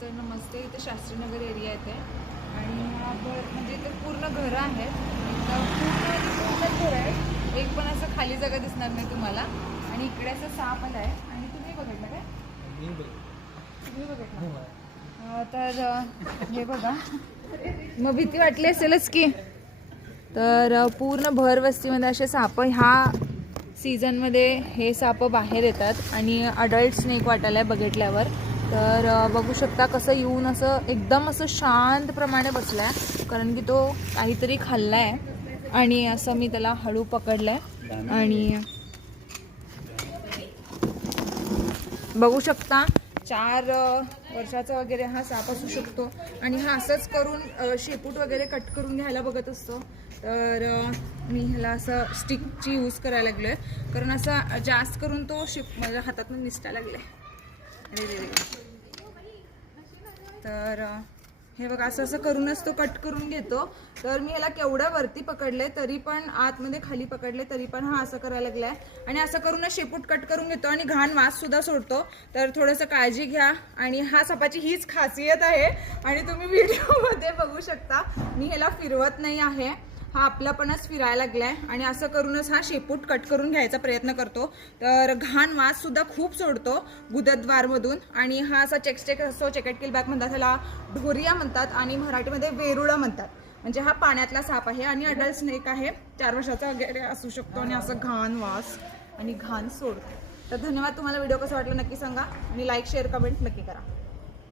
तर नमस्ते. इथे शास्त्रीनगर एरिया येते आणि हा म्हणजे इथे पूर्ण घरं आहेत. पूर्ण घर आहे. एक पण असं खाली जागा दिसणार नाही तुम्हाला. आणि इकडे असं साप आला आहे आणि तुम्ही बघितलं काय? तुम्ही बघितलं तर हे बघा. मग भीती वाटली असेलच की. तर पूर्ण भर वस्तीमध्ये असे साप ह्या सीझनमध्ये हे साप बाहेर येतात आणि अडल्ट स्नेक वाटायला बघितल्यावर. तर बघू शकता कसं येऊन असं एकदम असं शांतप्रमाणे बसलाय, कारण की तो काहीतरी खाल्लाय. आणि असं मी त्याला हळू पकडलंय आणि बघू शकता 4 वर्षाचा वगैरे हा साप असू शकतो. आणि हा असंच करून शेपूट वगैरे कट करून घ्यायला बघत असतो. तर मी ह्याला असं स्टिकची यूज करायला लागलो आहे, कारण असं जास्त करून तो माझ्या हातातून निसटायला लागला आहे. तर हे बघा असं असं करूनच तो कट करून घेतो. तर मी ह्याला केवढं वरती पकडले तरी पण आतमध्ये खाली पकडले तरी पण हा असं करायला लागलाय. आणि असं करूनच शेपूट कट करून घेतो आणि घाण वास सुद्धा सोडतो. तर थोडंसं काळजी घ्या. आणि हा सापाची हीच खासियत आहे. आणि तुम्ही व्हिडिओमध्ये बघू शकता मी ह्याला फिरवत नाही आहे, हा आपलापणच फिरायला लागलाय. आणि असं करूनच हा शेपूट कट करून घ्यायचा प्रयत्न करतो. तर घाण वास सुद्धा खूप सोडतो गुदद्वारमधून. आणि हा असा चेकस्टेक असतो, चेकेट किलबॅक म्हणतात ह्याला, ढोरिया म्हणतात आणि मराठीमध्ये वेरुळा म्हणतात. म्हणजे हा पाण्यातला साप आहे आणि अडल्ट स्नेक आहे. 4 वर्षाचा वगैरे असू शकतो आणि असं घाण वास आणि घाण सोडतो. तर धन्यवाद. तुम्हाला व्हिडिओ कसा वाटला नक्की सांगा आणि लाईक शेअर कमेंट नक्की करा.